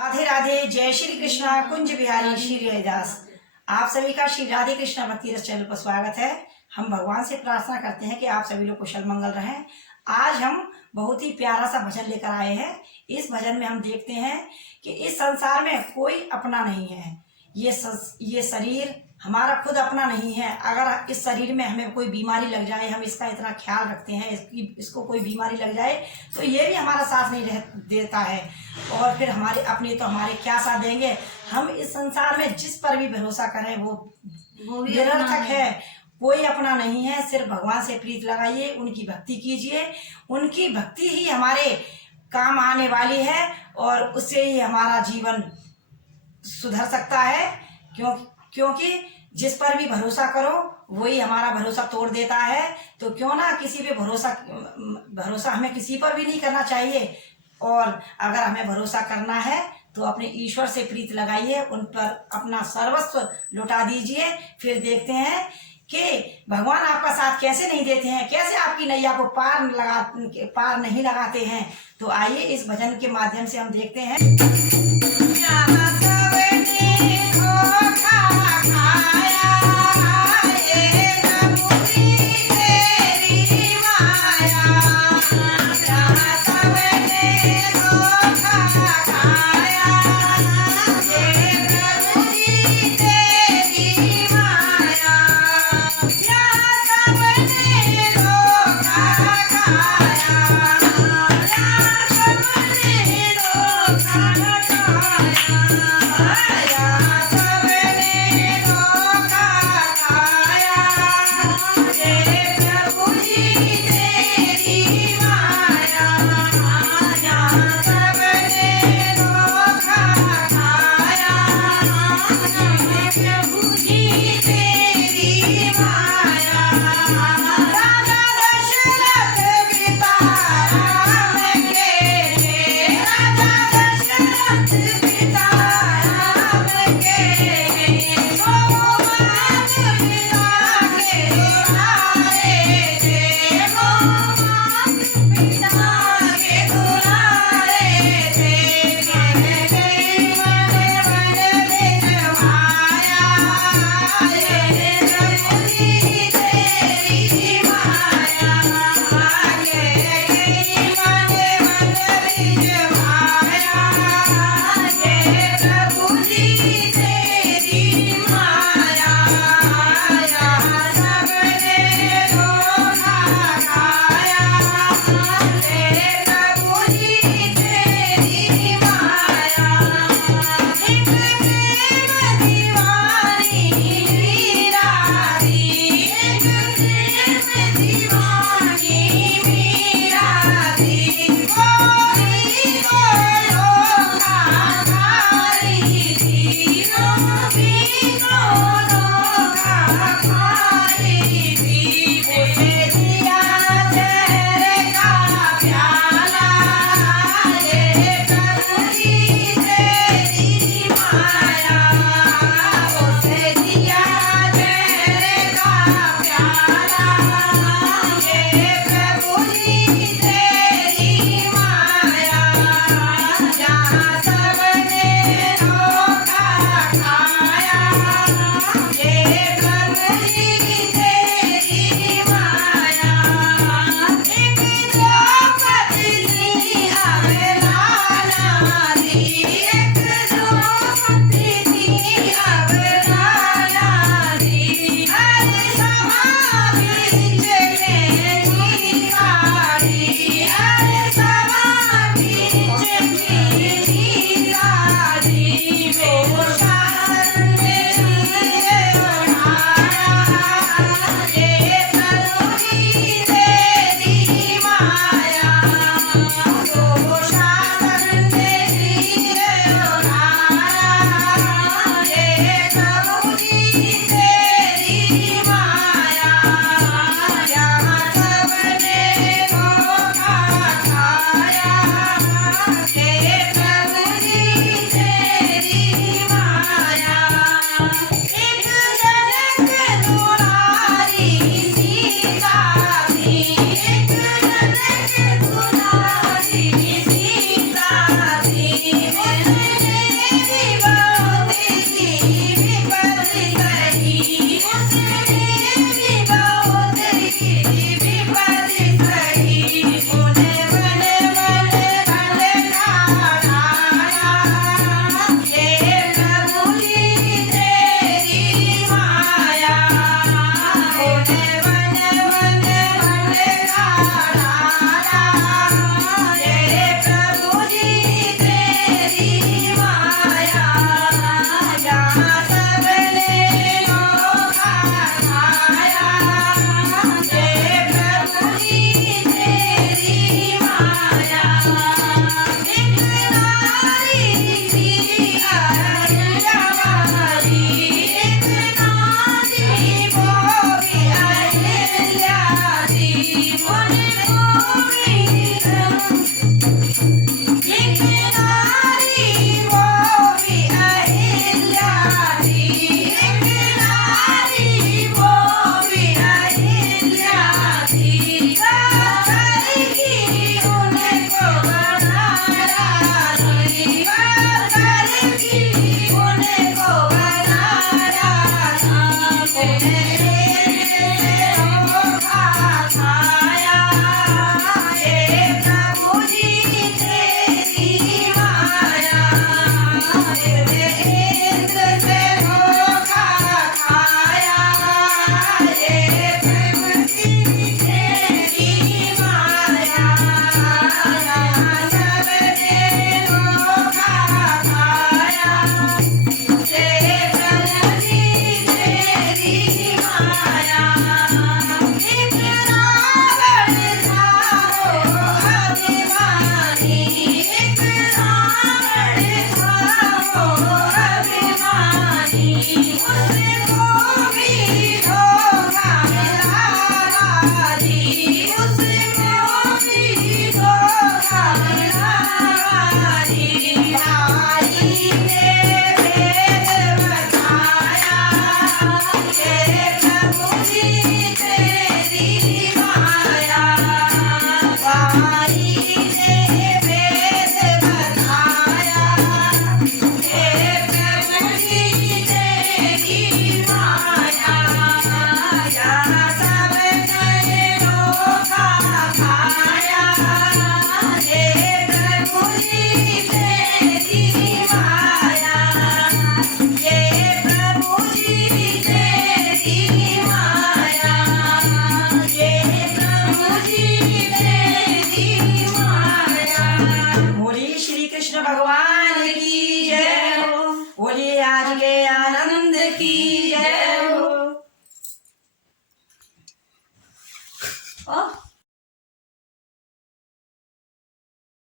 राधे राधे, जय श्री कृष्णा, कुंज बिहारी श्री हरिदास। आप सभी का श्री राधे कृष्णा भक्ति रस चैनल पर स्वागत है। हम भगवान से प्रार्थना करते हैं कि आप सभी लोग कुशल मंगल रहें। आज हम बहुत ही प्यारा सा भजन लेकर आए हैं। इस भजन में हम देखते हैं कि इस संसार में कोई अपना नहीं है। ये शरीर हमारा खुद अपना नहीं है। अगर इस शरीर में हमें कोई बीमारी लग जाए, हम इसका इतना ख्याल रखते हैं, इसको कोई बीमारी लग जाए तो ये भी हमारा साथ नहीं देता है। और फिर हमारे अपने तो हमारे क्या साथ देंगे। हम इस संसार में जिस पर भी भरोसा करें वो निरर्थक है। कोई अपना नहीं है। सिर्फ भगवान से प्रीत लगाइए, उनकी भक्ति कीजिए। उनकी भक्ति ही हमारे काम आने वाली है और उससे ही हमारा जीवन सुधर सकता है। क्योंकि जिस पर भी भरोसा करो वही हमारा भरोसा तोड़ देता है। तो क्यों ना किसी पे भरोसा हमें किसी पर भी नहीं करना चाहिए। और अगर हमें भरोसा करना है तो अपने ईश्वर से प्रीत लगाइए, उन पर अपना सर्वस्व लुटा दीजिए। फिर देखते हैं कि भगवान आपका साथ कैसे नहीं देते हैं, कैसे आपकी नैया को पार नहीं लगाते हैं। तो आइए इस भजन के माध्यम से हम देखते हैं। आनंद की